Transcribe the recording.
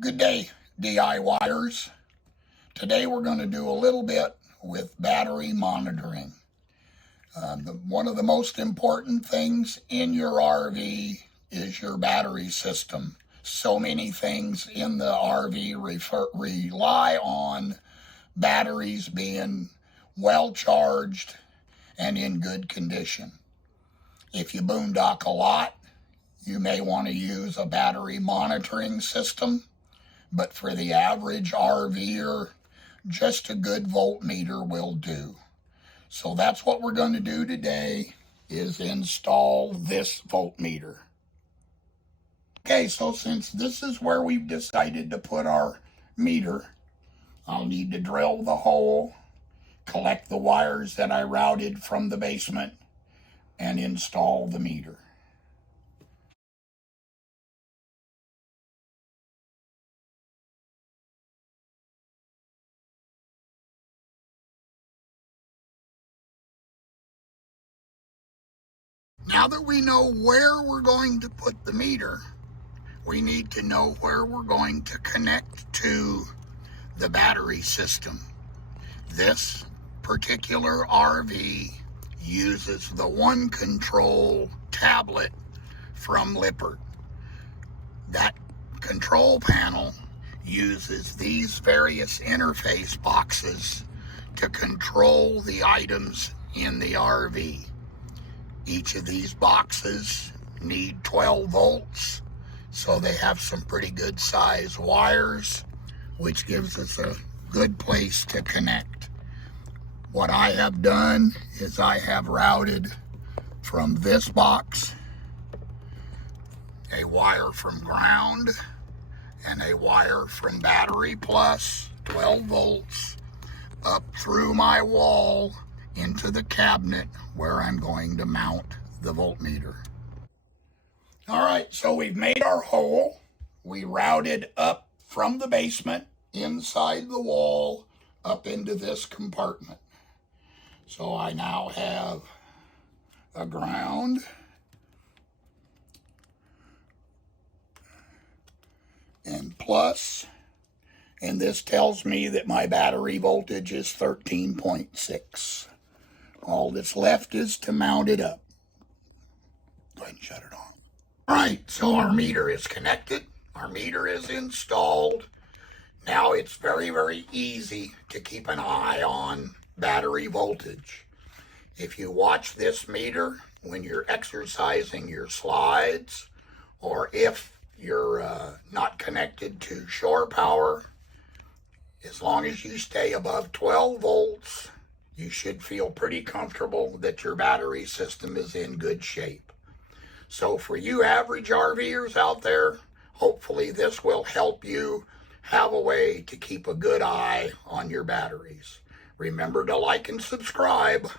Good day, DIYers. Today we're going to do a little bit with battery monitoring. One of the most important things in your RV is your battery system. So many things in the RV rely on batteries being well charged and in good condition. If you boondock a lot, you may want to use a battery monitoring system. But for the average RVer, just a good voltmeter will do. So that's what we're going to do today, is install this voltmeter. Okay, so since this is where we've decided to put our meter, I'll need to drill the hole, collect the wires that I routed from the basement, and install the meter. Now that we know where we're going to put the meter, we need to know where we're going to connect to the battery system. This particular RV uses the One Control tablet from Lippert. That control panel uses these various interface boxes to control the items in the RV. Each of these boxes need 12 volts, so they have some pretty good size wires, which gives us a good place to connect. What I have done is I have routed from this box a wire from ground and a wire from battery plus 12 volts up through my wall into the cabinet where I'm going to mount the voltmeter. All right, so we've made our hole. We routed up from the basement inside the wall up into this compartment. So I now have a ground and plus, and this tells me that my battery voltage is 13.6. All that's left is to mount it up. Go ahead and shut it on. All right, so our meter is connected. Our meter is installed. Now it's very, very easy to keep an eye on battery voltage. If you watch this meter when you're exercising your slides, or if you're not connected to shore power, as long as you stay above 12 volts, you should feel pretty comfortable that your battery system is in good shape. So for you average RVers out there, hopefully this will help you have a way to keep a good eye on your batteries. Remember to like and subscribe.